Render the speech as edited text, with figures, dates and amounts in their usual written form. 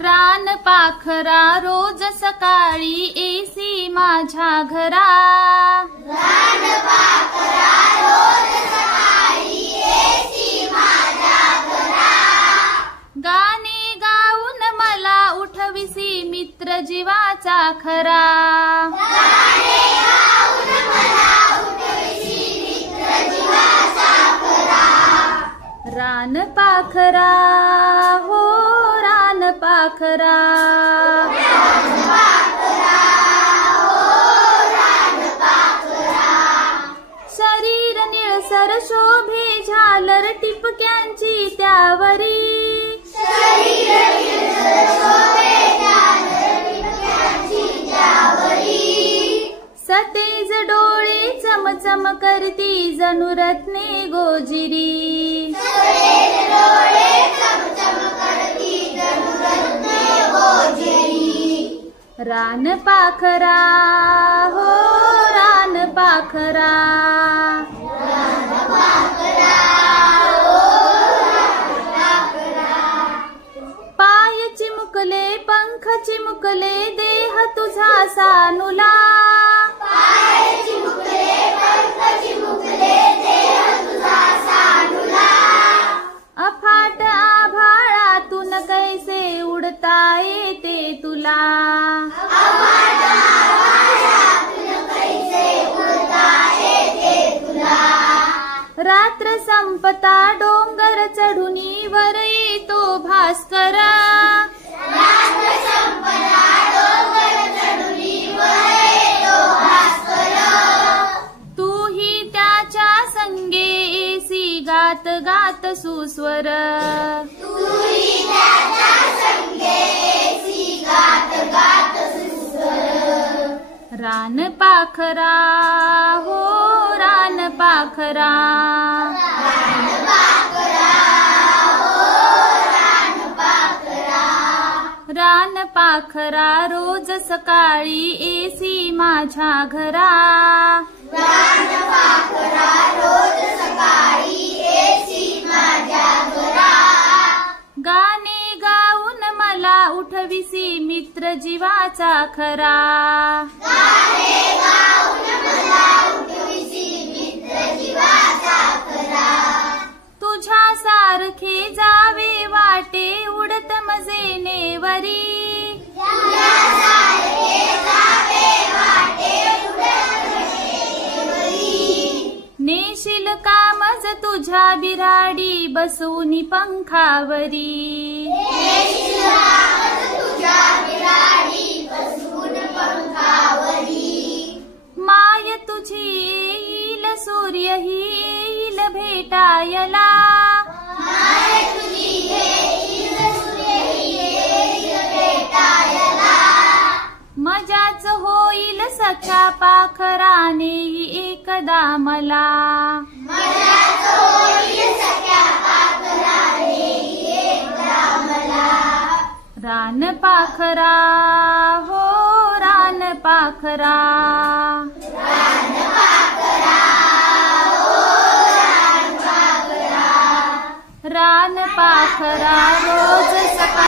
रान पाखरा रोज सकाळी येसी माझ्या घरा। रान पाखरा रोज सकाळी येसी माझ्या घरा। गाणे गाऊन मला उठविसी मित्र जीवाचा खरा। गाणे गाऊन मला उठविसी मित्र जीवाचा खरा। रान पाखरा हो रान पाखरा। रान पाखरा हो रान पाखरा। शरीर निळसर शोभे झालर टिपक्यांची त्यावरी। शरीर निळसर शोभे झालर टिपक्यांची त्यावरी। सतेज डोळे चमचम करती जणू रत्ने गोजिरी। सतेज डोळे चमचम करती जणू रत्ने गोजिरी। रान पाखरा हो रान पाखरा। रान पाखरा हो रान पाखरा। पाय चिमुकले पंख चिमुकले देह तुझा सानुला। पाय चिमुकले पंख चिमुकले देह तुझा सानुला। अफाट आभाळातून कैसे उडता येते तुला। अफाट आभाळातून कैसे उडता येते तुला। रात्र संपता डोंगर चढुनी वर येतो भास्करा। रात्र संपला डोंगर चढुनी वर येतो भास्कर। तूही त्याच्या संगे येसी गात गात सुस्वर। तूही त्याच्या संगे येसी गात गात सुस्वर। रान पाखरा हो रान पाखरा। रान पाखरा हो रान पाखरा। रान पाखरा रोज सकाळी येसी माझ्या घरा। रान पाखरा रोज सकाळी येसी माझ्या घरा। गाणे गाऊन मला उठविसी मित्र जीवाचा खरा। गाणे गाऊन मला उठविसी मित्र जीवाचा खरा। तुझ्या सारखे जावे वाटे उडत मजेने वरी। तुझ्यासारखे जावे वाटे उडत मजेनेवरी। नेशील कामज तुझ्या बिराडी बसूनी पंखावरी। नेशील कामज तुझ्या बिराडी बसून पंखावरी। माय तुझी येईल सूर्य येईल भेटायला। माय तुझी येईल सूर्य येईल भेटायला। मजाच होईल सख्या पाखराने एकदा मला। मजाच होईल सख्या पाखराने एकदा मला। रान पाखरा हो रान पाखरा। रान पाखरा हो रान पाखरा। रान पाखरा रोज सकाळी